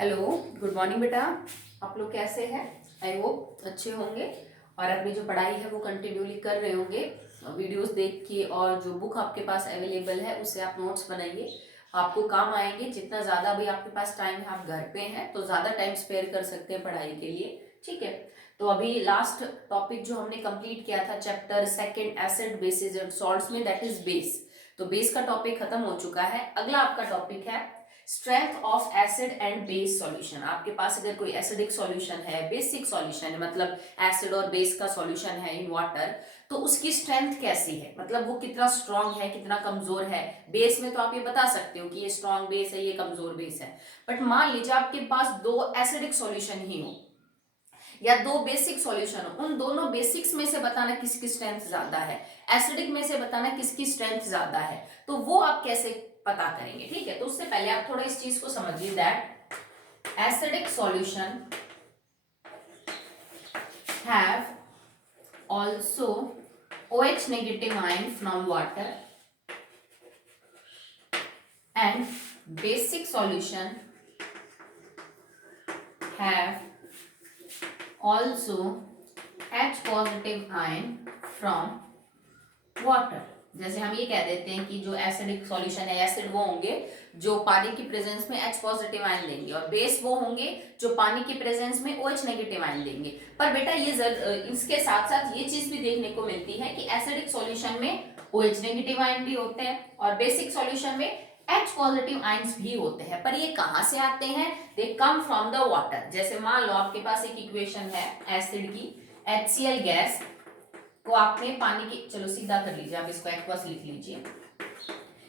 Hello, good morning बेटा। आप लोग कैसे हैं? आई होप अच्छे होंगे और अपनी जो पढ़ाई है वो कंटिन्यूली कर रहे होंगे। वीडियोस देख के और जो बुक आपके पास अवेलेबल है उससे आप नोट्स बनाइए, आपको काम आएंगे। जितना ज़्यादा भी आपके पास टाइम है, आप घर पे हैं तो ज़्यादा टाइम स्पेयर कर सकते हैं पढ़ाई के लिए, ठीक है। तो अभी लास्ट टॉपिक जो हमने कंप्लीट किया था chapter second acid basis and salts में, दैट इज बेस। तो बेस का टॉपिक खत्म हो चुका है। अगला आपका टॉपिक है strength of acid and base solution. आपके पास अगर कोई एसिडिक सॉल्यूशन है, बेसिक सॉल्यूशन है, मतलब एसिड और बेस का सॉल्यूशन है इन वाटर, तो उसकी स्ट्रेंथ कैसी है, मतलब वो कितना स्ट्रांग है, कितना कमजोर है। बेस में तो आप ये बता सकते हो कि ये स्ट्रांग बेस है, ये कमजोर बेस है। बट मान लीजिए आपके पास दो एसिडिक सॉल्यूशन ही हो या दो बेसिक सॉल्यूशन हो, उन दोनों बेसिक्स में से बताना किसकी स्ट्रेंथ ज्यादा है, एसिडिक में से बताना किसकी स्ट्रेंथ ज्यादा है, तो वो आप कैसे पता करेंगे, ठीक है। तो उससे पहले आप थोड़ा इस चीज को समझिए that acidic solution have also OH negative ion from water and basic solution have also H positive ion from water. जैसे हम ये कह देते हैं कि जो एसिडिक सॉल्यूशन है, एसिड वो होंगे जो पानी की प्रेजेंस में H पॉजिटिव आयन देंगे और बेस वो होंगे जो पानी की प्रेजेंस में OH नेगेटिव आयन देंगे। पर बेटा ये इसके साथ साथ ये चीज भी देखने को मिलती है कि एसिडिक सॉल्यूशन में OH नेगेटिव आयन भी होते हैं और बेसिक सॉल्यूशन में H पॉजिटिव आयंस भी होते हैं। पर ये कहां से आते हैं? दे कम फ्रॉम द वाटर। जैसे मान लो आपके पास एक इक्वेशन है एसिड की, HCl गैस को आपने पानी की, चलो सीधा कर लीजिए, आप इसको एक्वस लिख लीजिए।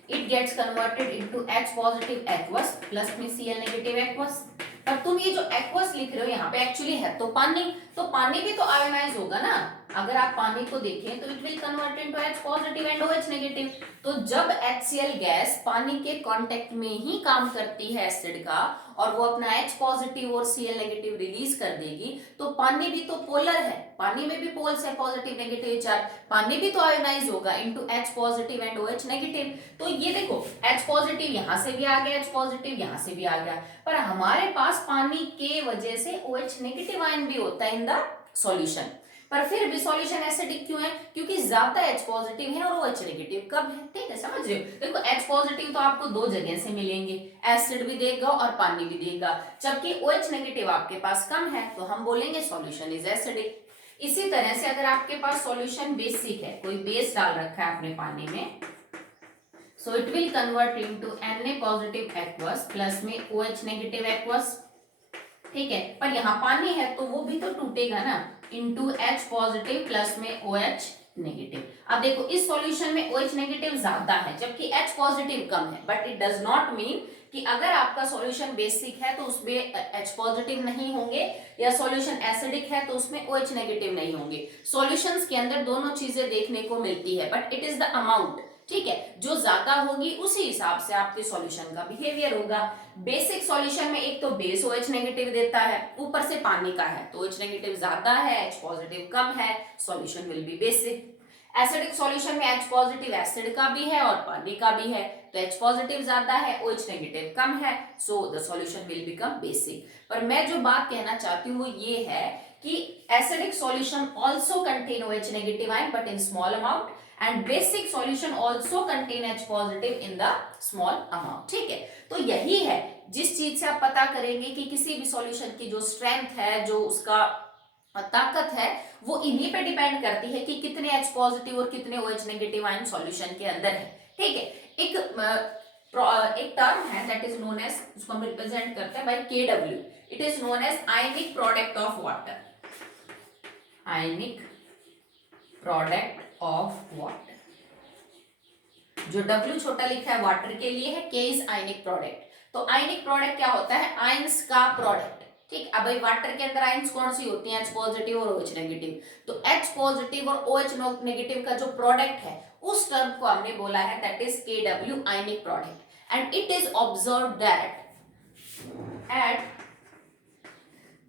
It gets converted into H positive aqueous plus में Cl नेगेटिव एक्वस। पर तुम ये जो एक्वस लिख रहे हो यहाँ पे एक्चुअली है तो पानी, तो पानी भी तो आयोनाइज होगा ना। अगर आप पानी को देखें तो it will convert into H positive and OH negative. तो जब HCl गैस पानी के कांटेक्ट में ही काम करती है एसिड का और वो अपना H पॉजिटिव और Cl नेगेटिव रिलीज कर देगी, तो पानी भी तो पोलर है, पानी में भी पोल्स है, पॉजिटिव नेगेटिव चार्ज, पानी भी तो आयोनाइज होगा into H positive and OH negative. तो ये देखो H पॉजिटिव यहां से भी आ गया, H पॉजिटिव यहां से भी आ गया, पर हमारे पास पानी के वजह से OH नेगेटिव आयन भी होता है इन द सॉल्यूशन। पर फिर भी सॉल्यूशन एसिडिक क्यों है? क्योंकि ज्यादा H पॉजिटिव है और OH नेगेटिव कम है, ठीक है, समझ रहे हो। देखो H पॉजिटिव तो आपको दो जगह से मिलेंगे, एसिड भी देगा और पानी भी देगा, जबकि OH नेगेटिव आपके पास कम है तो हम बोलेंगे सॉल्यूशन इज एसिडिक। इसी तरह से अगर आपके पास सॉल्यूशन बेसिक है, कोई बेस डाल रखा है आपने पानी में, so it will convert into Na positive aqueous plus में OH नेगेटिव aqueous, ठीक है। पर यहाँ पानी है तो वो भी तो टूटेगा ना, इंटू H पॉजिटिव प्लस में OH नेगेटिव। अब देखो इस सॉल्यूशन में OH नेगेटिव ज्यादा है जबकि H पॉजिटिव कम है, but it does not mean कि अगर आपका सॉल्यूशन बेसिक है तो उसमें H पॉजिटिव नहीं होंगे या सॉल्यूशन एसिडिक है तो उसमें OH नेगेटिव नहीं होंगे। सॉल्यूशंस के अंदर दोनों चीजें देखने को मिलती है, but it is the amount, ठीक है। जो ज्यादा होगी उसी हिसाब से आपके सॉल्यूशन का बिहेवियर होगा। बेसिक सॉल्यूशन में एक तो बेस OH नेगेटिव देता है, ऊपर से पानी का है तो OH नेगेटिव ज्यादा है, H पॉजिटिव कम है, solution will be basic. Acidic solution में H पॉजिटिव एसिड का भी है और पानी का भी है, तो H पॉजिटिव ज्यादा है, OH नेगेटिव कम है, so the solution will become basic. पर मैं जो बात कहना चाहती हूँ वो ये है कि acidic solution also contain OH negative ion but in small amount and basic solution also contain H positive in the small amount, ठीक है। तो यही है जिस चीज से आप पता करेंगे कि किसी भी सॉल्यूशन की जो स्ट्रेंथ है, जो उसका ताकत है, वो इन्हीं पे डिपेंड करती है कि कितने H पॉजिटिव और कितने OH नेगेटिव आयन सॉल्यूशन के अंदर है, ठीक है। एक टर्म है दैट इज नोन एज, उसको हम रिप्रेजेंट करते हैं by KW, it is known as ionic product of water, ionic product of water. जो W छोटा लिखा है वाटर के लिए है, K इज आयनिक प्रोडक्ट। तो आयनिक प्रोडक्ट क्या होता है? आयंस का प्रोडक्ट, ठीक। अब भाई वाटर के अंदर आयंस कौन सी होती हैं? H पॉजिटिव और OH नेगेटिव। तो H पॉजिटिव और OH नेगेटिव का जो प्रोडक्ट है उस टर्म को हमने बोला है that is KW, ionic product. And it is observed that at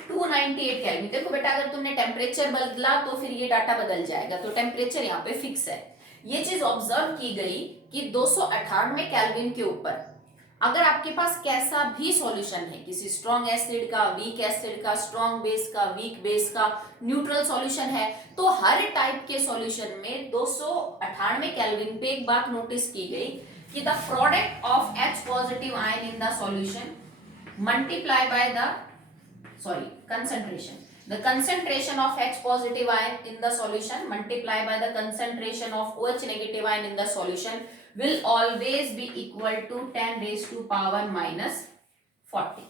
298 kelvin. देखो बेटा अगर तुमने टेम्परेचर बदला तो फिर ये डाटा बदल जाएगा, तो टेम्परेचर यहाँ पे फिक्स है। ये चीज ऑब्जर्व की गई कि 298 केल्विन के ऊपर अगर आपके पास कैसा भी सॉल्यूशन है, किसी स्ट्रॉन्ग एसिड का, वीक एसिड का, स्ट्रॉन्ग बेस का, वीक बेस का, न्यूट्रल सॉल्यूशन है, तो हर टाइप के सॉल्यूशन में 298 केल्विन पे एक बात नोटिस की गई कि the product of H positive ion in the solution multiply by the the concentration of H positive ion in the solution multiplied by the concentration of OH negative ion in the solution will always be equal to 10 raised to power minus 40.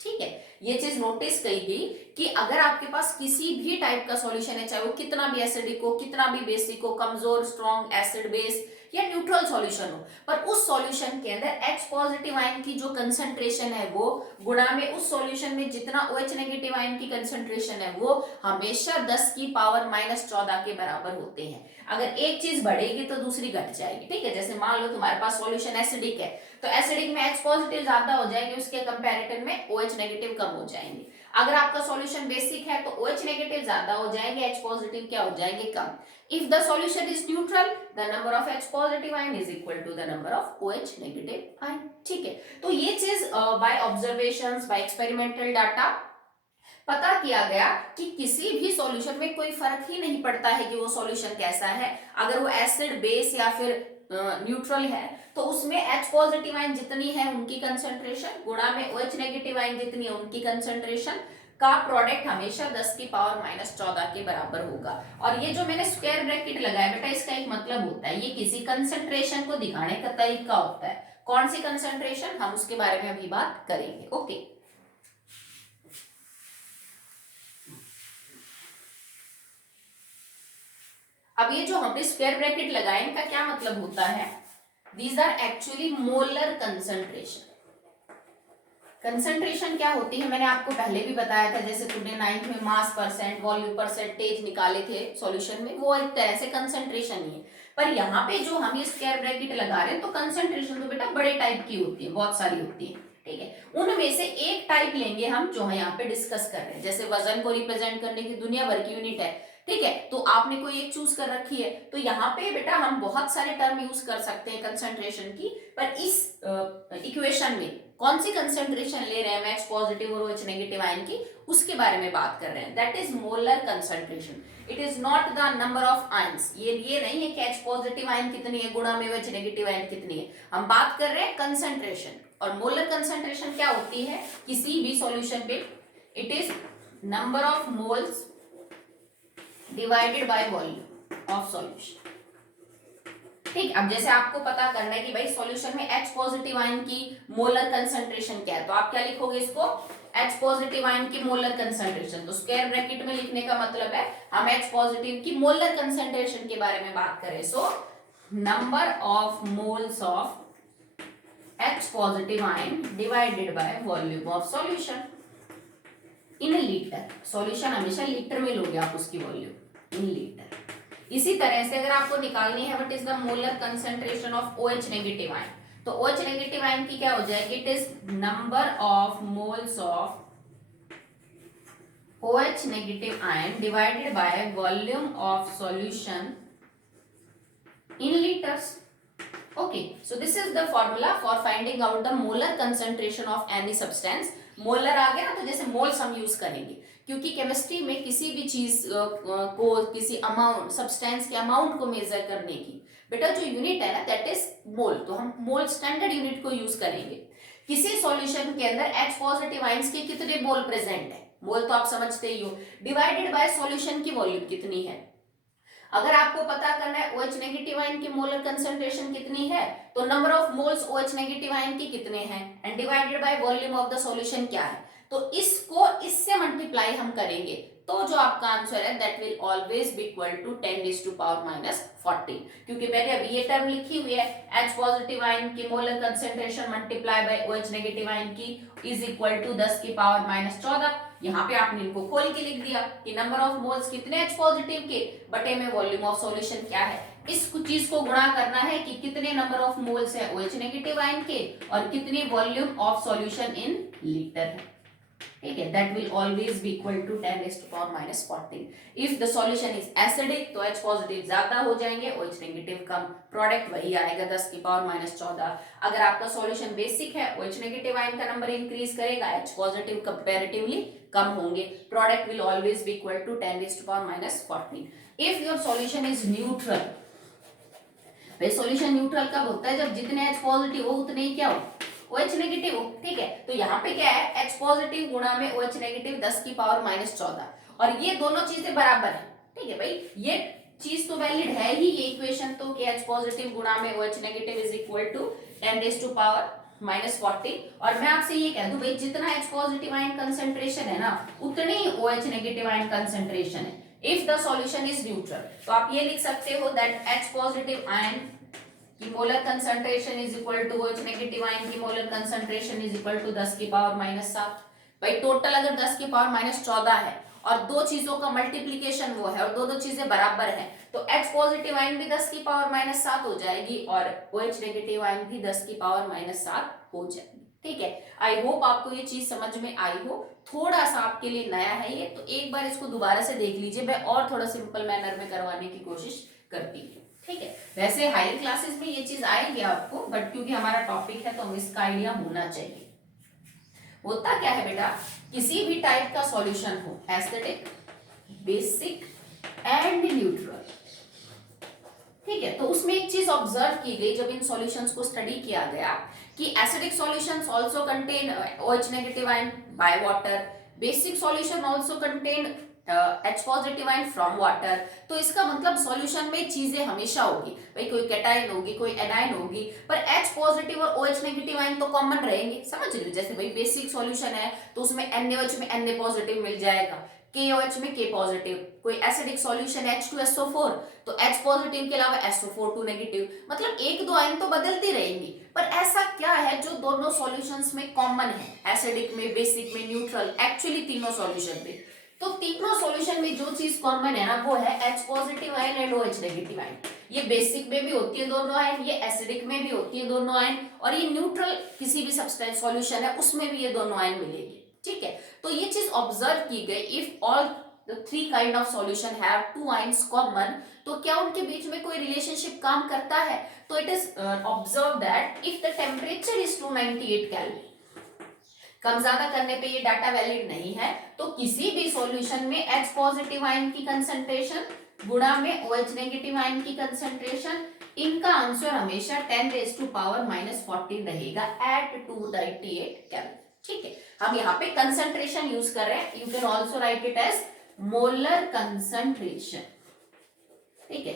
ठीक है, ये चीज notice की गई कि अगर आपके पास किसी भी टाइप का सॉल्यूशन है, चाहे वो कितना भी एसिडिक हो, कितना भी बेसिक हो, कमजोर, स्ट्रॉन्ग, एसिड बेस या न्यूट्रल सॉल्यूशन हो, पर उस सॉल्यूशन के अंदर H पॉजिटिव आयन की जो कंसंट्रेशन है वो गुणा में उस सॉल्यूशन में जितना OH नेगेटिव आयन की कंसंट्रेशन है वो हमेशा 10 की पावर माइनस 14 के बराबर होते हैं। अगर एक चीज बढ़ेगी तो दूसरी घट जाएगी। ठीक है, जैसे मान लो तुम्हारे पास सॉल्यूशन एसिडिक है, तो एसिडिक में H पॉजिटिव ज्यादा हो जाएंगे, उसके कंपैरेटिव में OH नेगेटिव कम हो जाएंगे। अगर आपका सॉल्यूशन बेसिक है तो OH नेगेटिव ज्यादा हो जाएंगे, H पॉजिटिव क्या हो जाएंगे, कम। If the solution is neutral, the number of H positive ion is equal to the number of OH negative ion. ठीक है, तो ये चीज by observations, by experimental data पता किया गया कि किसी भी सॉल्यूशन में कोई फर्क ही नहीं पड़ता है कि वो सॉल्यूशन कैसा है, अगर वो एसिड बेस या फिर न्यूट्रल है तो उसमें H पॉजिटिव आयन जितनी है उनकी कंसंट्रेशन गुणा में OH नेगेटिव आयन जितनी है उनकी कंसंट्रेशन का प्रोडक्ट हमेशा 10 की पावर माइनस 14 के बराबर होगा। और ये जो मैंने स्क्वायर ब्रैकेट लगाया बेटा, इसका एक मतलब होता है, ये किसी कंसंट्रेशन को दिखाने का तरीका होता है। कौन सी कंसंट्रेशन, हम उसके बारे में अभी बात करेंगे। ओके, अब ये जो हमने स्क्वायर ब्रैकेट लगाए इनका क्या मतलब होता है, these are actually molar concentration. Concentration क्या होती है मैंने आपको पहले भी बताया था, जैसे तुमने 9th में मास परसेंट, वॉल्यूम परसेंटेज निकाले थे सॉल्यूशन में, वो एक तरह से कंसंट्रेशन ही है। पर यहाँ पे जो हम ये स्क्वायर ब्रैकेट लगा रहे हैं तो कंसंट्रेशन तो बेटा बड़े टाइप की होती है, बहुत सारी होती है। ठीक है, उनमें से एक टाइप लेंगे हम जो है यहाँ पे डिस्कस कर रहे हैं। जैसे वजन को रिप्रेजेंट करने की दुनिया भर की यूनिट है, ठीक है, तो आपने कोई एक चूज कर रखी है, तो यहाँ पे बेटा हम बहुत सारे टर्म यूज कर सकते हैं कंसंट्रेशन की, पर इस इक्वेशन में कौन सी कंसंट्रेशन ले रहे हैं H पॉजिटिव और OH नेगेटिव आयन की, उसके बारे में बात कर रहे हैं। That is molar concentration, it is not the number of ions. ये नहीं है कि H पॉजिटिव आयन कितनी है गुणा में OH नेगेटिव आयन कितनी है, हम बात कर रहे हैं कंसंट्रेशन। और मोलर कंसंट्रेशन क्या होती है किसी भी सॉल्यूशन पे, it is number of moles divided by volume of solution. ठीक, अब जैसे आपको पता करना है कि भाई सॉल्यूशन में H पॉजिटिव आयन की मोलर कंसंट्रेशन क्या है, तो आप क्या लिखोगे इसको, H पॉजिटिव आयन की मोलर कंसंट्रेशन। तो स्क्वायर ब्रैकेट में लिखने का मतलब है हम H पॉजिटिव की मोलर कंसंट्रेशन के बारे में बात करें। So number of moles of H positive ion divided by volume of solution in litre. Solution हमेशा लीटर में लोगे आप उसकी वॉल्यूम इन लीटर। इसी तरह से अगर आपको निकालनी है what is the molar concentration of OH negative ion, तो OH नेगेटिव आयन की क्या हो जाएगी, it is number of moles of OH negative ion divided by volume of solution in litres. Okay, so this is the formula for finding out the molar concentration of any substance. Molar आ गया ना, तो जैसे moles हम use करेंगे, क्योंकि chemistry में किसी भी चीज को किसी अमाउंट सब्सटेंस के अमाउंट को मेजर करने की बेटा जो यूनिट है ना दैट इज मोल, तो हम मोल स्टैंडर्ड यूनिट को यूज करेंगे। किसी सॉल्यूशन के अंदर H पॉजिटिव आयंस के कितने मोल प्रेजेंट है, मोल तो आप समझते ही हो, डिवाइडेड बाय सॉल्यूशन की वॉल्यूम कितनी है। अगर आपको पता करना है OH नेगेटिव आयन की मोलर कंसंट्रेशन कितनी है, तो number of moles OH negative ion की कितने हैं and divided by volume of the solution क्या है, तो इसको इससे मल्टीप्लाई हम करेंगे, तो जो आपका आंसर है that will always be equal to 10 raised to power minus 40। क्योंकि मैंने अभी ये टर्म लिखी हुई है H पॉजिटिव आयन की molar concentration multiply by OH negative ion की इज इक्वल टू 10 की पावर माइनस 14। यहाँ पे आपने इनको खोल के लिख दिया कि नंबर ऑफ मोल्स कितने H पॉजिटिव के बटे में वॉल्यूम ऑफ सॉल्यूशन क्या है। इस चीज को गुणा करना है कि कितने नंबर ऑफ मोल्स है OH नेगेटिव आयन के और कितनी volume of solution in litre है। ठीक है, that will always be equal to 10⁻⁻14। If the solution is acidic तो H पॉजिटिव ज्यादा हो जाएंगे, OH नेगेटिव कम, प्रोडक्ट वही आएगा 10⁻14। अगर आपका सॉल्यूशन बेसिक है, OH नेगेटिव आयन का नंबर इंक्रीज करेगा, H पॉजिटिव कंपैरेटिवली कम होंगे, product will always be equal to 10⁻14। If your solution is neutral, भाई सॉल्यूशन न्यूट्रल कब होता है, जब जितने H पॉजिटिव हो उतने ही क्या हो, OH नेगेटिव हो। ठीक है, तो यहाँ पे क्या है, H पॉजिटिव गुणा में OH नेगेटिव 10⁻14, और ये दोनों चीजें बराबर है। ठीक है भाई, ये चीज तो वैलिड है ही, ये इक्वेशन तो कि H पॉजिटिव गुणा में OH negative is equal to 10⁻14। और मैं आपसे ये कह दूं भाई, जितना H पॉजिटिव आयन कंसेंट्रेशन है ना, उतनी ही OH नेगेटिव आयन कंसेंट्रेशन है if the solution is neutral. तो आप ये लिख सकते हो दैट H पॉजिटिव आयन की molar concentration is equal to OH negative ion की molar concentration is equal to 10⁻⁻7। भाई टोटल अगर 10⁻14 है और दो चीजों का मल्टीप्लीकेशन वो है और दो चीजें बराबर है, तो H पॉजिटिव आयन भी 10⁻⁻7 हो जाएगी और OH नेगेटिव आयन भी 10⁻⁻7 हो जाएगी। ठीक है, आई होप आपको ये चीज समझ में आई हो। थोड़ा सा आपके लिए नया है ये, तो एक बार इसको दोबारा से देख लीजिए, मैं और थोड़ा सिंपल मैनर में करवाने की कोशिश करती हूँ। ठीक है, वैसे हायर क्लासेस में ये चीज आएगी आपको, बट क्योंकि हमारा टॉपिक है तो हमें इसका आइडिया होना चाहिए। होता क्या है बेटा, किसी भी टाइप का सॉल्यूशन हो, एसिडिक, बेसिक एंड न्यूट्रल, ठीक है, तो उसमें एक चीज ऑब्जर्व की गई जब इन सॉल्यूशंस को स्टडी किया गया कि acidic solutions also contain OH negative ion by water, basic solution also contain H positive ion from water. तो इसका मतलब सॉल्यूशन में चीजें हमेशा होगी, भाई कोई कैटायन होगी, कोई एनायन होगी, पर H पॉजिटिव और OH नेगेटिव आयन तो कॉमन रहेंगे। समझ रहे हो, जैसे भाई बेसिक सॉल्यूशन है तो उसमें NaOH में Na पॉजिटिव मिल जाएगा, KOH में K पॉजिटिव, कोई एसिडिक सॉल्यूशन H2SO4 तो H पॉजिटिव के अलावा SO4 नेगेटिव, मतलब एक दो आयन तो बदलती रहेंगी, पर ऐसा क्या है जो दोनों सॉल्यूशंस में कॉमन है, एसिडिक में, बेसिक में, न्यूट्रल, एक्चुअली तीनों सॉल्यूशन में। तो तीनों सॉल्यूशन में जो चीज कॉमन है ना, वो है H positive ion and OH negative ion. ये बेसिक में भी होती है दोनों आयन, ये एसिडिक में भी होती है दोनों आयन, और ये न्यूट्रल किसी भी सब्सटेंस सॉल्यूशन है उसमें भी ये दोनों आयन मिलेगी। ठीक है, तो ये चीज ऑब्जर्व की गई, if all the three kind of solution have two ions common, तो क्या उनके बीच में कोई रिलेशनशिप काम करता है। तो it is observe that if the temperature is 298 kelvin, कम ज्यादा करने पे ये डाटा वैलिड नहीं है, तो किसी भी सॉल्यूशन में H पॉजिटिव आयन की कंसंट्रेशन गुणा में OH नेगेटिव आयन की कंसंट्रेशन, इनका आंसर हमेशा 10⁻⁻14 रहेगा एट 298 केल्विन। ठीक है, हम यहाँ पे कंसंट्रेशन यूज कर रहे हैं, you can also write it as molar concentration. ठीक है,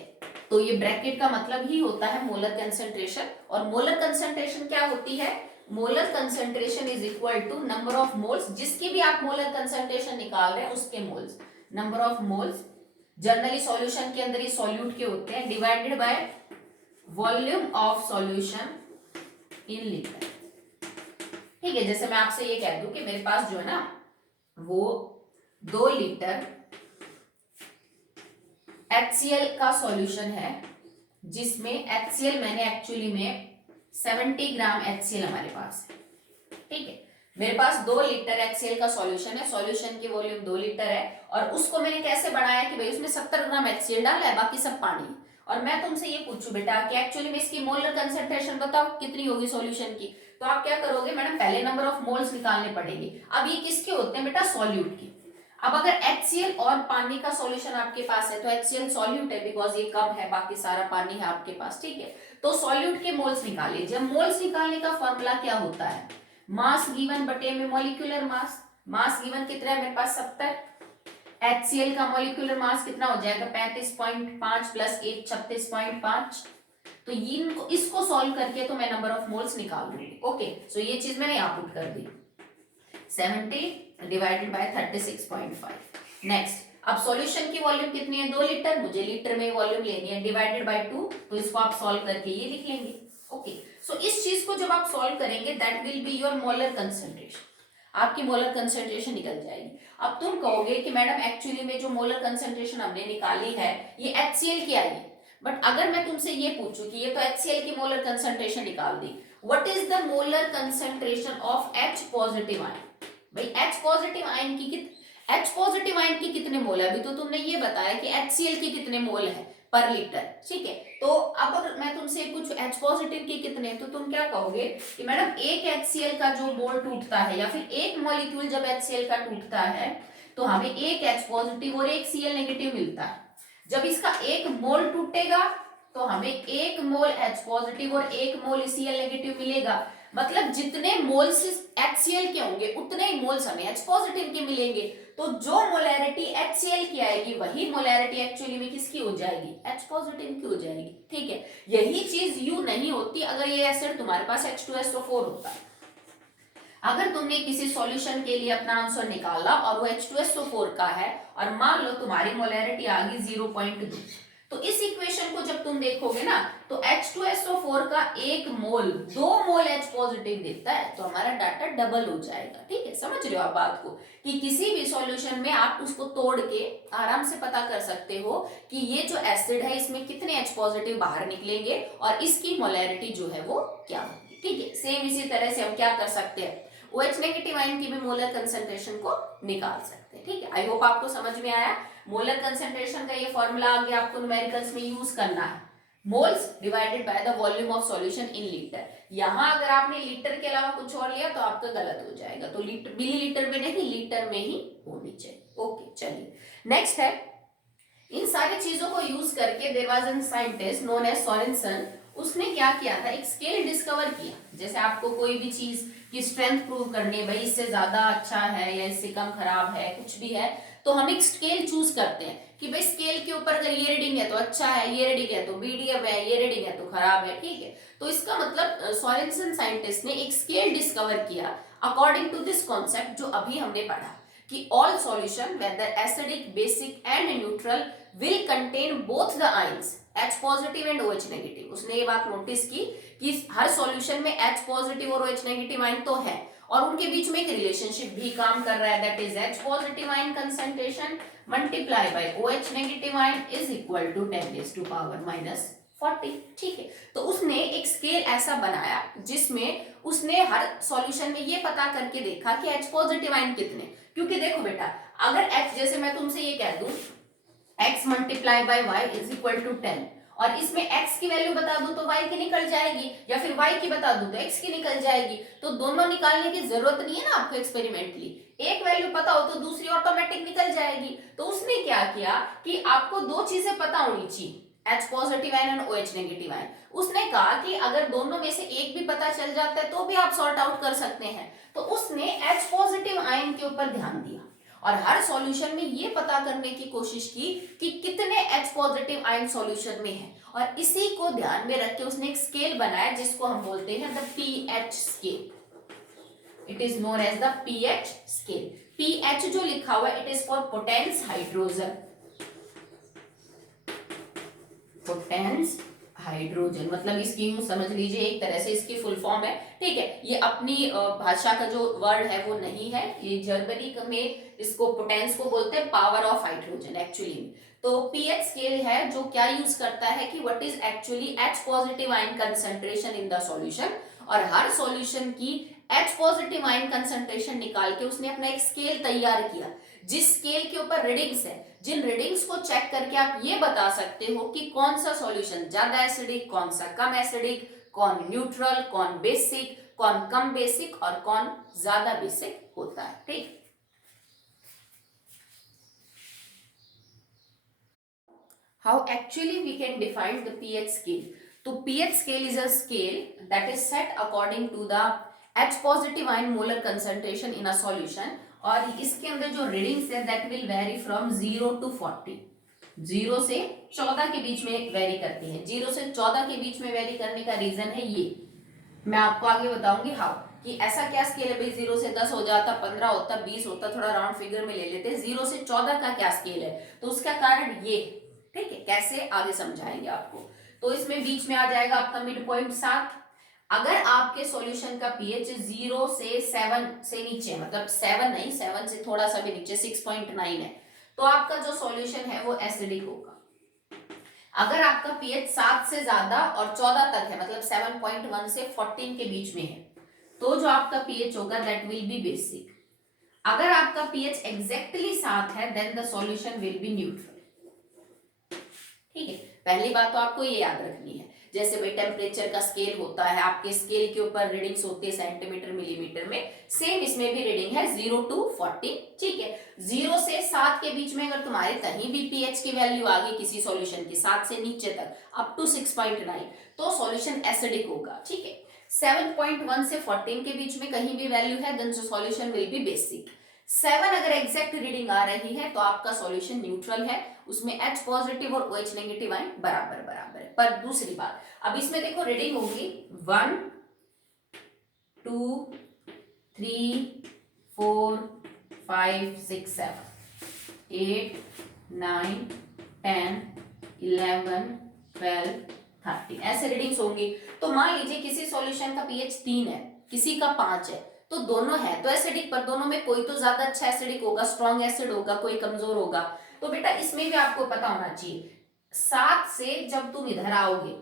तो ये ब्रैकेट का मतलब ही होता है मोलर कंसंट्रेशन, और मोलर कंसंट्रेशन क्या होती है, molar concentration is equal to number of moles, जिसकी भी आप मोलर कंसंट्रेशन निकाल रहे हैं उसके moles, number of moles generally solution के अंदर ही सॉल्यूट के होते हैं, divided by volume of solution in litre. ठीक है, जैसे मैं आपसे ये कह दूं कि मेरे पास जो है ना वो 2 लीटर HCl का सॉल्यूशन है, जिसमें HCl मैंने एक्चुअली में 70 ग्राम HCl हमारे पास है। ठीक है, मेरे पास 2 लीटर HCl का सॉल्यूशन है, सॉल्यूशन की वॉल्यूम 2 लीटर है, और उसको मैंने कैसे बढ़ाया कि भाई उसमें 70 ग्राम HCl डाला है, बाकी सब पानी। और मैं तुमसे ये पूछूं बेटा कि एक्चुअली में इसकी मोलर कंसंट्रेशन बताओ कितनी होगी सॉल्यूशन की, तो आप क्या करोगे मैडम, पहले नंबर ऑफ मोल्स निकालने पड़ेंगे। अब ये किसके होते हैं बेटा, सॉल्यूट के। अब अगर HCl और पानी का सॉल्यूशन आपके पास है तो HCl सॉल्यूट है बिकॉज ये कम है, बाकी सारा पानी है आपके पास। ठीक है, तो सॉल्यूट के मोल्स निकालिए। जब मोल्स निकालने का फॉर्मूला क्या होता है, मास गिवन बटे में मॉलिक्यूलर मास। मास गिवन कितना है मेरे पास 70, HCl का मॉलिक्यूलर मास कितना हो जाएगा 35.5 प्लस 1 36.5। तो इसको सॉल्व करके तो मैं नंबर ऑफ मोल्स निकाल दूंगी। ओके, सो ये चीज मैंने यहाँ पुट कर दी, 70 डिवाइडेड बाय 36.5। नेक्स्ट, अब सॉल्यूशन की वॉल्यूम कितनी है 2 लीटर, मुझे लीटर में वॉल्यूम लेनी है, डिवाइडेड बाय 2, तो इसको आप सॉल्व करके ये लिख लेंगे। ओके, सो इस चीज को जब आप सॉल्व करेंगे that will be your molar concentration, आपकी मोलर कंसंट्रेशन निकल जाएगी। अब तुम कहोगे कि मैडम एक्चुअली में जो मोलर कंसंट्रेशन हमने निकाली है ये HCl की आई है, बट अगर मैं तुमसे ये पूछूं कि ये तो HCl की मोलर कंसंट्रेशन निकाल दी, what is the molar concentration of H positive ion, भाई एच पॉजिटिव आयन की कितने मोल है, अभी तो तुमने ये बताया कि HCl की कितने मोल है पर लीटर, ठीक है। तो अब अगर मैं तुमसे पूछूं H पॉजिटिव के कितने, तो तुम क्या कहोगे कि मैडम एक HCl का जो मोल टूटता है या फिर एक मॉलिक्यूल जब HCl का टूटता है तो हमें एक H पॉजिटिव और एक Cl नेगेटिव मिलता है। जब इसका एक मोल टूटेगा तो हमें एक मोल H पॉजिटिव और एक मोल Cl नेगेटिव मिलेगा। मतलब जितने मोल्स HCl के होंगे उतने ही मोल्स हमें H पॉजिटिव के मिलेंगे। तो जो मोलैरिटी HCl की आएगी वही मोलैरिटी एक्चुअली में किसकी हो जाएगी, H पॉजिटिव की हो जाएगी, ठीक है। यही चीज यू नहीं होती अगर ये एसिड तुम्हारे पास H2SO4 होता। अगर तुमने किसी सॉल्यूशन के लिए अपना आंसर निकाला और वो H2SO4 का है और मान लो तुम्हारी मोलैरिटी आ गई 0.2, तो इस इक्वेशन को जब तुम देखोगे ना तो H2SO4 का एक मोल 2 मोल H पॉजिटिव देता है, तो हमारा डाटा डबल हो जाएगा, ठीक है। समझ रहे हो आप बात को कि किसी भी सॉल्यूशन में आप उसको तोड़ के आराम से पता कर सकते हो कि ये जो एसिड है इसमें कितने H पॉजिटिव बाहर निकलेंगे और इसकी मोलैरिटी जो है वो क्या होगी, ठीक है। सेम इसी तरह से हम क्या कर सकते हैं, OH नेगेटिव आयन की भी मोलर कंसंट्रेशन को निकाल सकते हैं, ठीक है। आई होप आपको समझ में आया। मोलर कंसंट्रेशन का ये फॉर्मूला आगे आपको न्यूमेरिकल्स में यूज करना है, moles divided by the volume of solution in litre. यहां अगर आपने लीटर के अलावा कुछ और लिया तो आपका गलत हो जाएगा, तो लीटर मिलीलीटर में नहीं लीटर में ही होनी चाहिए। ओके चलिए नेक्स्ट है, इन सारी चीजों को यूज करके there was an scientist known as Sorensen, उसने क्या किया था, एक स्केल डिस्कवर किया। जैसे आपको कोई भी चीज की स्ट्रेंथ प्रूव करनी है, भाई इससे ज्यादा अच्छा है या इससे कम खराब है, कुछ भी है, तो हम एक स्केल चूज करते हैं कि भाई स्केल के ऊपर अगर ये रीडिंग है तो अच्छा है, ये रीडिंग है तो मीडियम है, ये रीडिंग है तो खराब है, ठीक है। तो इसका मतलब सोरेनसन साइंटिस्ट ने एक स्केल डिस्कवर किया अकॉर्डिंग टू दिस कॉन्सेप्ट जो अभी हमने पढ़ा कि all solution whether acidic, basic and neutral will contain both the ions H positive and OH negative. उसने ये बात नोटिस की कि हर सॉल्यूशन में H पॉजिटिव और OH नेगेटिव आयन तो है और उनके बीच में एक रिलेशनशिप भी काम कर रहा है, that is H positive ion concentration multiply by OH negative ion is equal to 10⁻⁻40, ठीक है। तो उसने एक स्केल ऐसा बनाया जिसमें उसने हर सॉल्यूशन में ये पता करके देखा कि H पॉजिटिव आयन कितने, क्योंकि देखो बेटा अगर H, जैसे मैं तुमसे ये कह दूं x multiply by y is equal to 10 और इसमें x की वैल्यू बता दूं तो y की निकल जाएगी, या फिर y की बता दूं तो x की निकल जाएगी, तो दोनों निकालने की जरूरत नहीं है ना आपको एक्सपेरिमेंटली, एक वैल्यू पता हो तो दूसरी ऑटोमेटिक निकल जाएगी। तो उसने क्या किया कि आपको दो चीजें पता होनी चाहिए, H पॉजिटिव आयन और OH नेगेटिव आयन। उसने कहा कि अगर दोनों में से एक भी पता चल जाता है तो भी आप सॉर्ट आउट कर सकते हैं, तो उसने H पॉजिटिव आयन के ऊपर ध्यान दिया और हर सॉल्यूशन में ये पता करने की कोशिश की कि कितने H पॉजिटिव आयन सॉल्यूशन में है, और इसी को ध्यान में रख के उसने एक स्केल बनाया जिसको हम बोलते हैं the pH scale. It is known as the pH scale. pH जो लिखा हुआ है it is for potens hydrogen, potens hydrogen मतलब इसकी यूं समझ लीजिए एक तरह से इसकी फुल फॉर्म है, ठीक है। ये अपनी भाषा का जो वर्ड है वो नहीं है, ये जर्मनी में इसको पोटेंस को बोलते हैं पावर ऑफ हाइड्रोजन एक्चुअली। तो pH स्केल है जो क्या यूज करता है कि what is actually H positive ion concentration in the solution, और हर सॉल्यूशन की H पॉजिटिव आयन कंसंट्रेशन निकाल के उसने अपना एक स्केल तैयार किया जिस स्केल के ऊपर रीडिंग्स है, जिन रीडिंग्स को चेक करके आप ये बता सकते हो कि कौन सा सॉल्यूशन ज्यादा एसिडिक, कौन सा कम एसिडिक, कौन न्यूट्रल, कौन बेसिक, कौन कम बेसिक और कौन ज्यादा बेसिक होता है, ठीक। How actually we can define the pH scale? तो pH scale is a scale that is set according to the H positive ion molar concentration in a solution, और इसके अंदर जो रीडिंग्स है that will vary from 0 to 40, 0 से 14 के बीच में very करती है। 0 से 14 के बीच में वेरी करने का रीजन है ये, मैं आपको आगे बताऊंगी हाउ, कि ऐसा क्या स्केल है भाई 0 से 10 हो जाता, 15 होता, 20 होता, थोड़ा राउंड फिगर में ले लेते, 0 से 14 का क्या स्केल है, तो उसका कारण ये, ठीक है। कैसे आगे समझाएंगे आपको। तो इसमें बीच में आ जाएगा आपका मिड पॉइंट 7। अगर आपके सॉल्यूशन का पीएच 0 से 7 से नीचे, मतलब 7 नहीं, 7 से थोड़ा सा भी नीचे 6.9 है, तो आपका जो सॉल्यूशन है वो एसिडिक होगा। अगर आपका पीएच 7 से ज्यादा और 14 तक है, मतलब 7.1 से 14 के बीच में है, तो जो आपका पीएच होगा दैट विल बी बेसिक। अगर आपका पीएच एग्जैक्टली 7 है then the solution will be neutral. ठीक है, पहली बात तो आपको ये याद रखनी है। जैसे भाई टेम्परेचर का स्केल होता है, आपके स्केल के ऊपर रीडिंग्स होती है सेंटीमीटर मिलीमीटर में, सेम इसमें भी रीडिंग है 0 to 14। ठीक है, 0 से 7 के बीच में अगर तुम्हारे कहीं भी पीएच की वैल्यू आ गई किसी सॉल्यूशन की 7 से नीचे तक अप टू 6.9 तो सॉल्यूशन एसिडिक होगा। ठीक है, 7.1 से 14 के बीच में कहीं भी वैल्यू है then solution will be basic. 7 अगर एग्जैक्ट रीडिंग आ रही है तो आपका सॉल्यूशन न्यूट्रल है, उसमें H पॉजिटिव और OH नेगेटिव आयन बराबर बराबर है। पर दूसरी बात, अब इसमें देखो रीडिंग होगी 1 2 3 4 5 6 7 8 9 10 11 12 13 ऐसे रीडिंग्स होंगी। तो मान लीजिए किसी सॉल्यूशन का पीएच 3 है, किसी का 5 है, तो दोनों है तो एसिडिक, पर दोनों में कोई तो ज्यादा अच्छा एसिडिक होगा, स्ट्रॉन्ग एसिड होगा, कोई कमजोर होगा। तो बेटा इसमें भी आपको पता होना चाहिए 7 से जब तुम इधर आओगे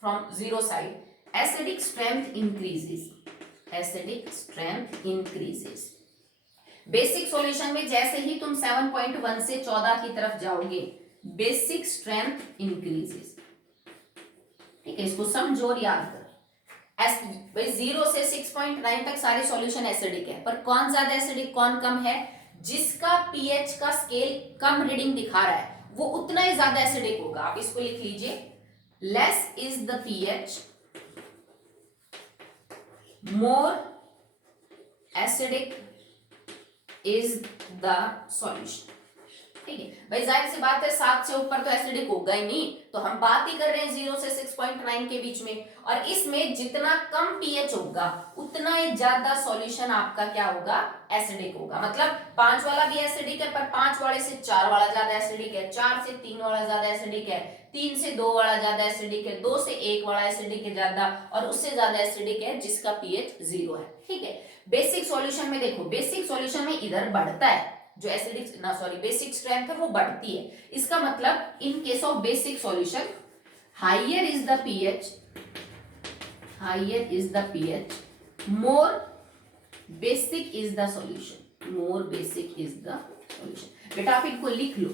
from 0 side, acidic strength increases, acidic strength increases. Basic solution में जैसे ही तुम 7.1 से 14 की तरफ जाओगे बेसिक स्ट्रेंथ इंक्रीजेस। ठीक है, इसको समझो और याद करो। 0 से 6.9 तक सारे सॉल्यूशन एसिडिक है, पर कौन ज्यादा एसिडिक कौन कम है? जिसका पीएच का स्केल कम रीडिंग दिखा रहा है वो उतना ही ज्यादा एसिडिक होगा। आप इसको लिख लीजिए, less is the pH more acidic is the solution. ठीक है भाई, जाहिर सी बात है 7 से ऊपर तो एसिडिक होगा ही नहीं, तो हम बात ही कर रहे हैं 0 से 6.9 के बीच में, और इसमें जितना कम पीएच होगा उतना ही ज्यादा सॉल्यूशन आपका क्या होगा? एसिडिक होगा। मतलब 5 वाला भी एसिडिक है, पर 5 वाले से 4 वाला ज्यादा एसिडिक है, 4 से 3 वाला ज्यादा एसिडिक है, 3 से 2 वाला ज्यादा एसिडिक है, 2 से 1 वाला एसिडिक है ज्यादा, और उससे ज्यादा एसिडिक है जिसका पीएच 0 है। ठीक है, बेसिक सॉल्यूशन में देखो, बेसिक सॉल्यूशन में इधर बढ़ता है जो एसिडिक बेसिक स्ट्रेंथ है वो बढ़ती है। इसका मतलब in case of basic solution higher is the pH, higher is the pH more basic is the solution, more basic is the solution. बेटा आप इनको लिख लो।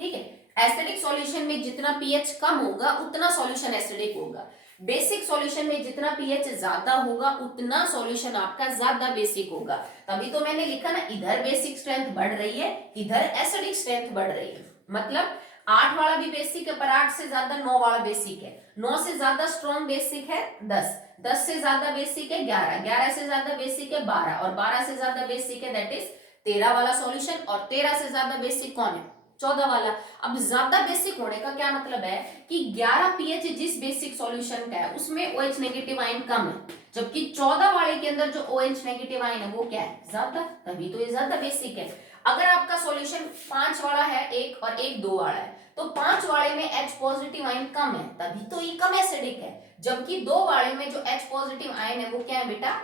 ठीक है, एसिडिक सॉल्यूशन में जितना पीएच कम होगा उतना सॉल्यूशन एसिडिक होगा, बेसिक सॉल्यूशन में जितना पीएच ज्यादा होगा उतना सॉल्यूशन आपका ज्यादा बेसिक होगा। तभी तो मैंने लिखा ना, इधर बेसिक स्ट्रेंथ बढ़ रही है, इधर एसिडिक स्ट्रेंथ बढ़ रही है। मतलब 8 वाला भी बेसिक है, पर 8 से ज्यादा 9 वाला बेसिक है, 9 से ज्यादा स्ट्रॉन्ग बेसिक है 10, 10 से ज्यादा बेसिक है 11, 11 से ज्यादा बेसिक है 12, और 12 से ज्यादा बेसिक है दैट इज 13 वाला सॉल्यूशन, और 13 से ज्यादा बेसिक कौन है? 14 वाला। अब ज्यादा बेसिक होने का क्या मतलब है कि 11 पीएच जिस बेसिक सॉल्यूशन का है उसमें OH नेगेटिव आयन कम है, जबकि 14 वाले के अंदर जो OH नेगेटिव आयन है वो क्या है? ज्यादा, तभी तो ये ज्यादा बेसिक है। अगर आपका सॉल्यूशन 5 वाला है एक और एक 2 वाला है, तो 5 वाले में H पॉजिटिव आयन कम है, तभी तो ये कम एसिडिक है, जबकि 2 वाले में जो H पॉजिटिव आयन है वो क्या है बेटा?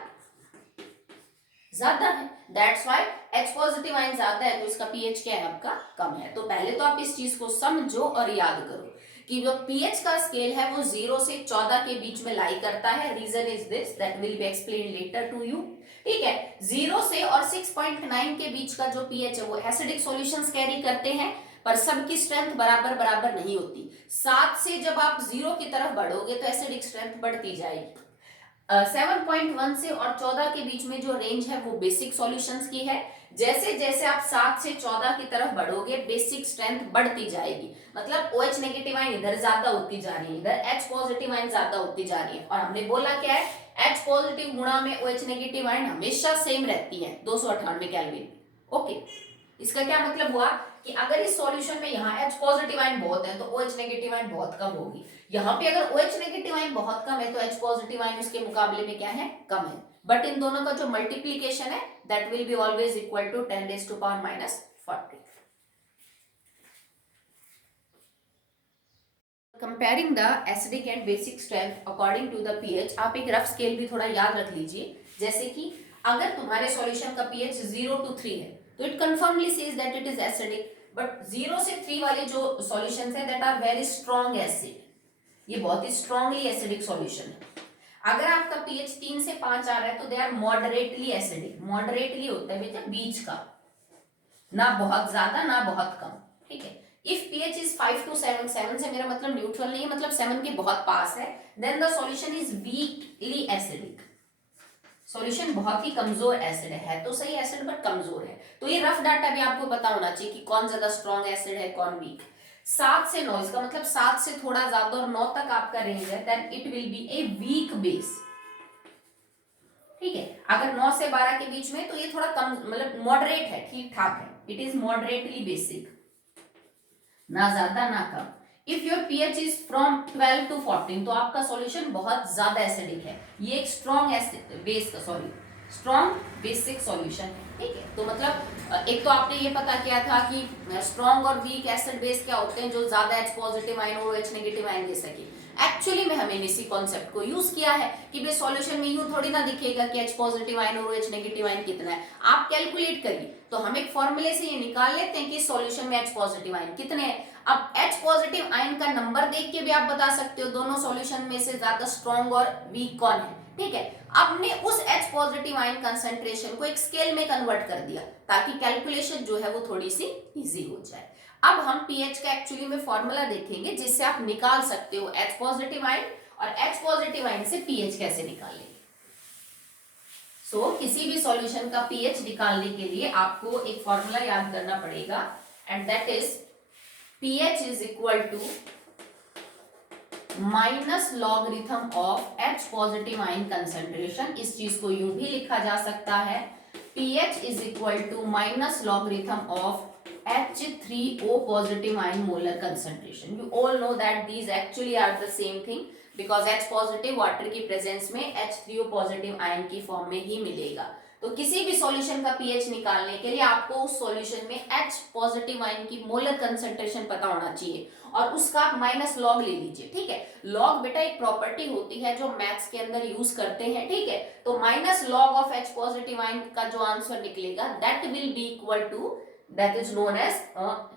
ज्यादा है। That's why H positive ion ज्यादा है तो इसका पीएच क्या है आपका? कम है। तो पहले तो आप इस चीज को समझो और याद करो कि जो पीएच का स्केल है वो 0 से 14 के बीच में लाई करता है। Reason is this that will be explain later to you. ठीक है, 0 से और 6.9 के बीच का जो पीएच है वो एसिडिक सॉल्यूशंस कैरी करते हैं, पर सबकी स्ट्रेंथ बराबर बराबर नहीं होती। 7 से जब आप 0 की तरफ बढ़ोगे तो एसिडिक स्ट्रेंथ बढ़ती जाएगी। 7.1 से और 14 के बीच में जो रेंज है वो बेसिक सॉल्यूशंस की है। जैसे जैसे आप 7 से 14 की तरफ बढ़ोगे बेसिक स्ट्रेंथ बढ़ती जाएगी, मतलब OH नेगेटिव आयन इधर ज्यादा होती जा रही है, इधर H पॉजिटिव आयन ज्यादा होती जा रही है। और हमने बोला क्या है, H पॉजिटिव गुणा में OH नेगेटिव आयन हमेशा सेम रहती है 298 केल्विन। ओके, इसका क्या मतलब हुआ कि अगर इस सॉल्यूशन में यहाँ H पॉजिटिव आयन बहुत है तो OH नेगेटिव आयन बहुत कम होगी। यहाँ पे अगर OH नेगेटिव आयन बहुत कम है तो H पॉजिटिव आयन उसके मुकाबले में क्या है? कम है। बट इन दोनों का जो मल्टीप्लीकेशन है that will be always equal to 10⁻⁻40। Comparing the acidic and basic strength according to the pH, आप एक रफ स्केल भी थोड़ा याद रख लीजिए। जैसे कि अगर तुम्हारे सॉल्यूशन का पीएच 0 to 3 है तो it confirmly says that it is acidic, but 0 से 3 वाले जो सॉल्यूशंस हैं that are very strong acid, ये बहुत ही स्ट्रॉन्गली एसिडिक सॉल्यूशन है। अगर आपका पीएच 3 से 5 आ रहा है तो they are moderately acidic. Moderately होता है बेटा बीच का, ना बहुत ज्यादा ना बहुत कम, ठीक है। इफ पीएच इज 5 to 7, 7 से मेरा मतलब न्यूट्रल नहीं है, मतलब 7 के बहुत पास है, then the solution is weakly acidic. Solution बहुत ही कमजोर एसिड है, तो सही एसिड बट कमजोर है। तो ये रफ डाटा भी आपको पता होना चाहिए कि कौन ज्यादा स्ट्रॉन्ग एसिड है कौन वीक। 7 से 9, इसका मतलब 7 से थोड़ा ज्यादा और 9 तक आपका रेंज है, then it will be a weak base, ठीक है। अगर 9 से 12 के बीच में तो ये थोड़ा कम, मतलब मॉडरेट है, ठीक ठाक है, इट इज मॉडरेटली बेसिक, ना ज्यादा ना कम। If your pH is from 12 to 14 तो आपका सॉल्यूशन बहुत ज्यादा एसिडिक है, ये एक स्ट्रॉन्ग एसिड बेस का, सॉरी स्ट्रॉन्ग बेसिक सॉल्यूशन है, ठीक है। तो मतलब एक तो आपने ये पता किया था कि स्ट्रॉन्ग और वीक एसिड बेस क्या होते हैं, जो ज्यादा H पॉजिटिव आयन और H नेगेटिव आयन दे सके। एक्चुअली में हमने इसी कॉन्सेप्ट को यूज किया है कि भाई सॉल्यूशन में यूं थोड़ी ना दिखेगा कि H पॉजिटिव आयन और H नेगेटिव आयन कितना है, आप कैलकुलेट करिए। तो हम एक फॉर्मूले से ये निकाल लेते हैं कि सॉल्यूशन में H पॉजिटिव आयन कितने हैं। अब H पॉजिटिव आयन का नंबर देख के भी आप बता सकते हो दोनों सॉल्यूशन में से ज्यादा स्ट्रॉन्ग और वीक कौन है, ठीक है। अब हमने उस H पॉजिटिव आयन कंसंट्रेशन को एक स्केल में कन्वर्ट कर दिया ताकि कैलकुलेशन जो है वो थोड़ी सी इजी हो जाए। अब हम pH का एक्चुअली में फॉर्मूला देखेंगे जिससे आप निकाल सकते हो H पॉजिटिव आयन, और H पॉजिटिव आयन से pH कैसे निकालेंगे। सो किसी भी सॉल्यूशन का pH निकालने के लिए आपको एक फॉर्मूला याद करना पड़ेगा, and that is pH is equal to minus logarithm of H positive ion concentration. इस चीज को यूं भी लिखा जा सकता है pH is equal to minus logarithm of H3O positive ion molar concentration. You all know that these actually are the same thing because H positive water की presence में H3O positive ion की form में ही मिलेगा। तो किसी भी solution का pH निकालने के लिए आपको उस सॉल्यूशन में H पॉजिटिव आयन की मोलर कंसंट्रेशन पता होना चाहिए और उसका आप माइनस लॉग ले लीजिए, ठीक है। लॉग बेटा एक प्रॉपर्टी होती है जो मैथ्स के अंदर यूज करते हैं, ठीक है। तो minus log of H positive ion का जो आंसर निकलेगा that will be equal to that is known as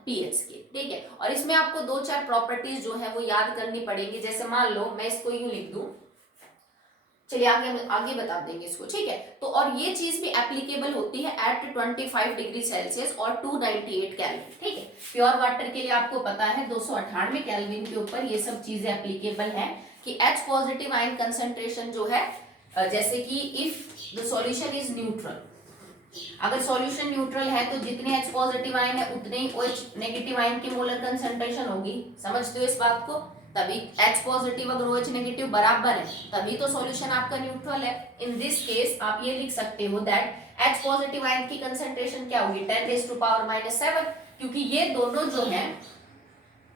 pH के, ठीक है। और इसमें आपको 2-4 प्रॉपर्टीज जो है वो याद करनी पड़ेगी। जैसे मान लो मैं इसको यूं लिख दूं, चलिए आगे बता देंगे इसको, ठीक है। तो और ये चीज भी एप्लीकेबल होती है एट 25 डिग्री सेल्सियस और 298 केल्विन, ठीक है। प्योर वाटर के लिए आपको पता है 298 केल्विन के ऊपर ये सब चीजें एप्लीकेबल हैं कि H पॉजिटिव आयन कंसंट्रेशन जो है, जैसे कि if the solution is neutral, अगर सॉल्यूशन न्यूट्रल है तो जितने H पॉजिटिव आयन है उतने ही OH नेगेटिव आयन की मोलर कंसंट्रेशन होगी। समझते हो इस बात को? तभी H पॉजिटिव अगर OH नेगेटिव बराबर है तभी तो सॉल्यूशन आपका न्यूट्रल है। इन दिस केस आप ये लिख सकते हो दैट H पॉजिटिव आयन की कंसंट्रेशन क्या होगी 10⁻⁻⁷, क्योंकि ये दोनों जो है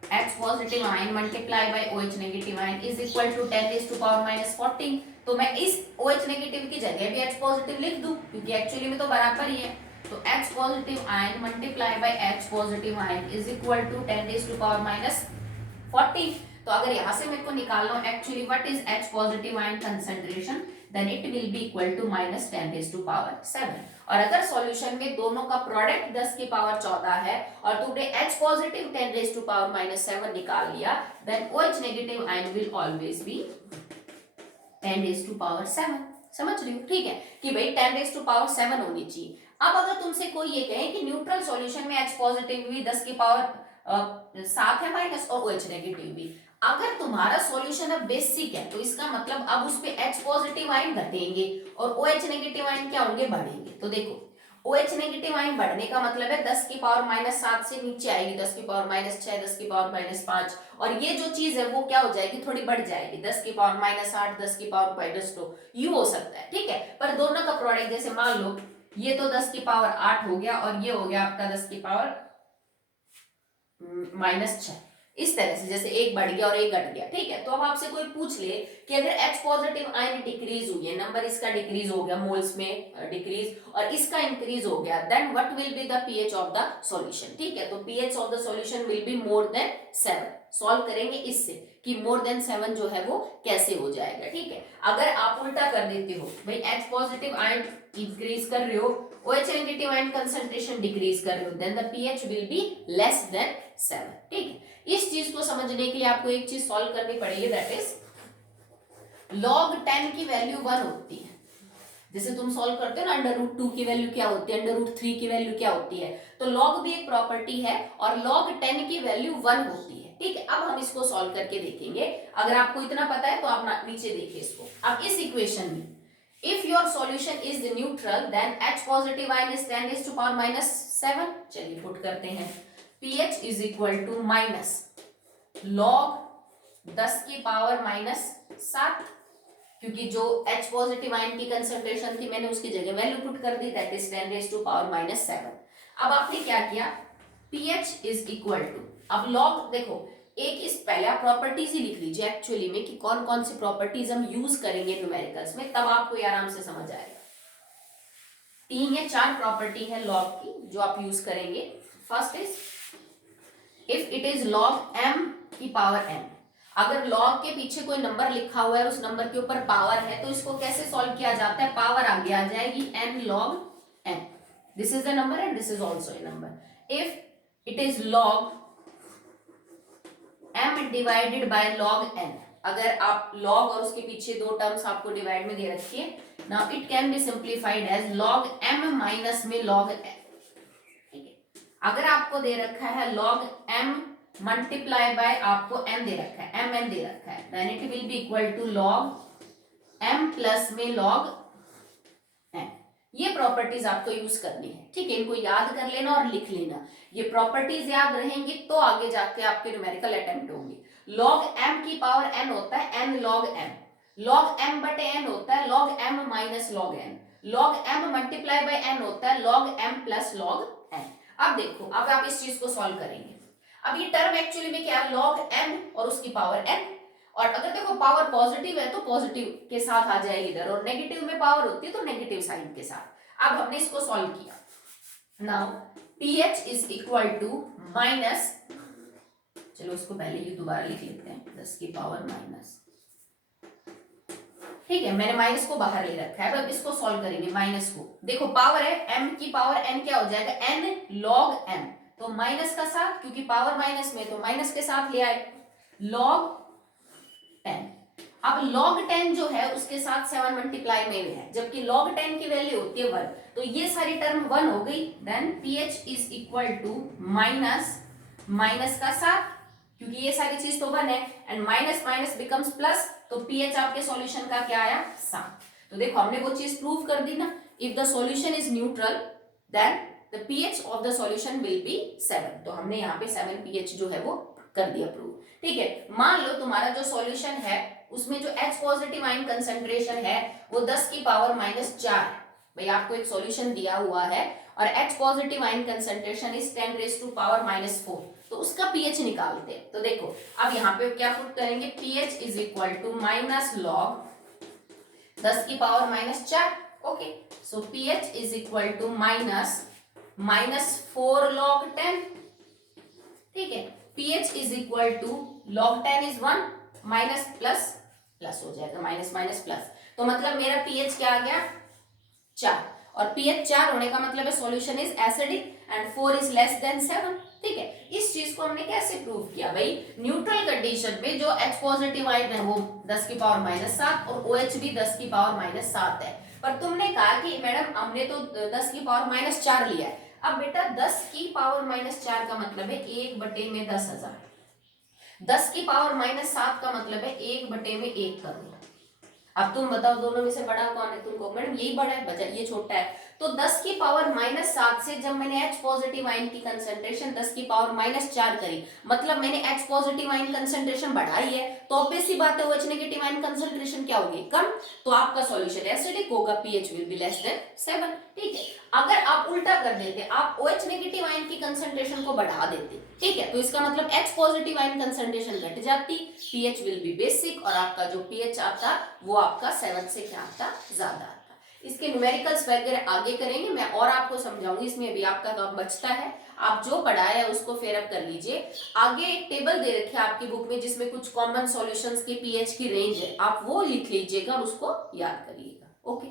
H positive ion multiply by OH negative ion is equal to 10⁻⁻14। तो मैं इस OH नेगेटिव की जगह भी H पॉजिटिव लिख दूं क्योंकि एक्चुअली में तो बराबर ही है। तो H positive ion multiply by H positive ion is equal to 10⁻⁻14। तो अगर यहां से मेरे को निकालना हो actually what is H positive ion concentration, then it will be equal to -10⁻7। और अगर सॉल्यूशन में दोनों का प्रोडक्ट 10⁻14 है और तुमने H पॉजिटिव 10⁻7 निकाल लिया, then OH negative ion will always be 10⁻7। समझ रही हो? ठीक है कि भाई 10⁻7 होनी चाहिए। अब अगर तुमसे कोई ये कहे कि न्यूट्रल सॉल्यूशन में H पॉजिटिव भी 10⁻7 है माइनस और OH नेगेटिव भी, अगर तुम्हारा सॉल्यूशन अब बेसिक है तो इसका मतलब अब उस पे H पॉजिटिव आयन घटेंगे और OH नेगेटिव आयन क्या होंगे, बढ़ेंगे। तो देखो OH नेगेटिव आयन बढ़ने का मतलब है 10⁻⁻7 से नीचे आएगी 10⁻⁻6 10⁻⁻5, और ये जो चीज है वो क्या हो जाएगी, थोड़ी बढ़ जाएगी 10⁻⁻8 10⁻⁻2 ये हो सकता है, ठीक है। पर दोनों का प्रोडक्ट जैसे मान लो ये तो 10⁻8 हो गया और ये हो गया आपका 10⁻⁻6, इस तरह से जैसे एक बढ़ गया और एक घट गया, ठीक है। तो अब आपसे कोई पूछ ले कि अगर H पॉजिटिव आयन डिक्रीज हुई है, नंबर इसका डिक्रीज हो गया मोल्स में डिक्रीज और इसका इंक्रीज हो गया, then what will be the pH of the solution, ठीक है। तो pH of the solution will be more than 7। सॉल्व करेंगे इससे कि मोर देन 7 जो है वो कैसे हो जाएगा, ठीक है। अगर आप उल्टा कर देते हो, भाई H पॉजिटिव आयन इंक्रीज कर रहे हो, OH negative ion concentration decrease कर रहे हो, then the pH will be less than 7, ठीक है। इस चीज को समझने के लिए आपको एक चीज सॉल्व करनी पड़ेगी, दैट इज log 10 की वैल्यू 1 होती है। जैसे तुम सॉल्व करते हो ना, √2 की वैल्यू क्या होती है, √3 की वैल्यू क्या होती है, तो log भी एक प्रॉपर्टी है और log 10 की वैल्यू 1 होती है। ठीक है, अब हम इसको सॉल्व करके देखेंगे। अगर आपको इतना पता है तो आप नीचे देखिए इसको। अब इस इक्वेशन में if your solution is neutral then h positive ion is 10⁻⁻7। चलिए पुट करते हैं। pH is equal to minus log 10 की पावर -7, क्योंकि जो H पॉजिटिव आयन की कंसंट्रेशन थी मैंने उसकी जगह वैल्यू पुट कर दी, दैट इज 10⁻⁻7। अब आपने क्या किया, pH इज इक्वल टू, अब log देखो, एक इस पहले आप प्रॉपर्टीज ही लिख लीजिए एक्चुअली में कि कौन कौन सी प्रॉपर्टीज हम यूज करेंगे न्यूमेरिकल्स में, तब आपको ये आराम से समझ आएगा। 3 या 4 प्रॉपर्टी है log की जो आप यूज करेंगे। First is if it is log m की पावर n, अगर log के पीछे कोई नंबर लिखा हुआ है, उस नंबर के ऊपर पावर है, तो इसको कैसे सॉल्व किया जाता है, पावर आगे आ जाएगी n log n, this is the number and this is also a number. If it is log m divided by log n, अगर आप log और उसके पीछे दो टर्म्स आपको डिवाइड में दे रखी है, now it can be simplified as log m minus में log n। ठीक है, अगर आपको दे रखा है log m मल्टीप्लाई बाय आपको m दे रखा है, mn दे रखा है, then it will be equal to log m plus में log n। ये प्रॉपर्टीज आपको यूज करनी है। ठीक है, इनको याद कर लेना और लिख लेना। ये प्रॉपर्टीज याद रहेंगी तो आगे जाके आपके न्यूमेरिकल अटेम्प्ट होंगे। log m की पावर n होता है n log m, log m बटे n होता है log m minus log n, log m multiply bye n होता है log m plus log n। अब देखो, अब आप इस चीज को सॉल्व करेंगे। अब ये टर्म एक्चुअली में क्या है, log m और उसकी पावर n, और अगर देखो पावर पॉजिटिव है तो पॉजिटिव के साथ आ जाएगी इधर, और नेगेटिव में पावर होती है तो नेगेटिव साइन के साथ। अब हमने इसको सॉल्व किया। Now pH is equal to minus, चलो उसको पहले ये दोबारा लिख लेते हैं, 10 की पावर माइनस। ठीक है, मैंने माइनस को बाहर ले रखा है। अब इसको सॉल्व करेंगे माइनस को। देखो पावर है m की पावर n, क्या हो जाएगा n log m, तो माइनस का साथ, क्योंकि पावर माइनस में तो माइनस के साथ ले आए, log 10। अब log 10 जो है उसके साथ 7 मल्टीप्लाई में है, जबकि log 10 की वैल्यू होती है 1, तो ये सारी टर्म 1 हो गई। Then pH is equal to minus, minus का साथ, क्योंकि ये सारी चीज तो 1 है, and minus minus becomes plus, तो pH आपके सॉल्यूशन का क्या आया, 7। तो देखो हमने वो चीज प्रूव कर दी ना, if the solution is neutral then the pH of the solution will be 7। तो हमने यहाँ पे 7 pH जो है वो कर दिया प्रूव। ठीक है, मान लो तुम्हारा जो सॉल्यूशन है उसमें जो H पॉजिटिव आयन कंसंट्रेशन है वो 10 की पावर -4। भाई आपको एक सॉल्यूशन दिया हुआ है और H positive ion concentration is 10 raise to power -4, तो उसका pH निकालते हैं। तो देखो अब यहाँ पे क्या पुट करेंगे, pH is equal to minus log 10 की power -4। Okay, so pH is equal to -4 log 10। ठीक है, pH is equal to log 10 is 1, minus plus plus हो जाएगा, माइनस माइनस प्लस, तो मतलब मेरा pH क्या आ गया, 4, और pH 4 होने का मतलब है solution is acidic and 4 is less than 7। ठीक है, इस चीज को हमने कैसे प्रूव किया, भाई न्यूट्रल कंडीशन में जो H पॉजिटिव आयन है वो 10 की पावर -7 और OH भी 10 की पावर -7 है, पर तुमने कहा कि मैडम हमने तो 10 की पावर -4 लिया है। अब बेटा 10 की पावर -4 का मतलब है 1/10,000, 10 की पावर -7 का मतलब है 1/1 करोड़। अब तुम बताओ दोनों में से बड़ा कौन है, तुम कहो मैडम यही बड़ा है, बचा ये छोटा है। तो 10 की पावर -7 से जब मैंने H पॉजिटिव आयन की कंसंट्रेशन 10 की पावर -4 करी, मतलब मैंने H पॉजिटिव आयन कंसंट्रेशन बढ़ाई है, तो ऑब्वियस सी बात है OH नेगेटिव आयन कंसंट्रेशन क्या होगी, कम, तो आपका सॉल्यूशन एसिडिक होगा, pH will be less than 7। ठीक है, अगर आप उल्टा कर देते, आप OH नेगेटिव आयन की कंसंट्रेशन को बढ़ा देते, ठीक है, तो इसका मतलब H पॉजिटिव आयन कंसंट्रेशन घट जाती, pH विल बी बेसिक, और आपका जो pH आता वो आपका 7 से क्या आता, ज्यादा आता। इसके न्यूमेरिकल्स वगैरह आगे करेंगे, मैं और आपको समझाऊंगी, इसमें अभी आपका काम बचता है, आप जो पढ़ाया है उसको फेयर अप कर लीजिए। आगे एक टेबल दे रखी है आपकी बुक में जिसमें कुछ कॉमन सॉल्यूशंस के pH की रेंज है, आप वो लिख लीजिएगा और उसको याद करिएगा। ओके।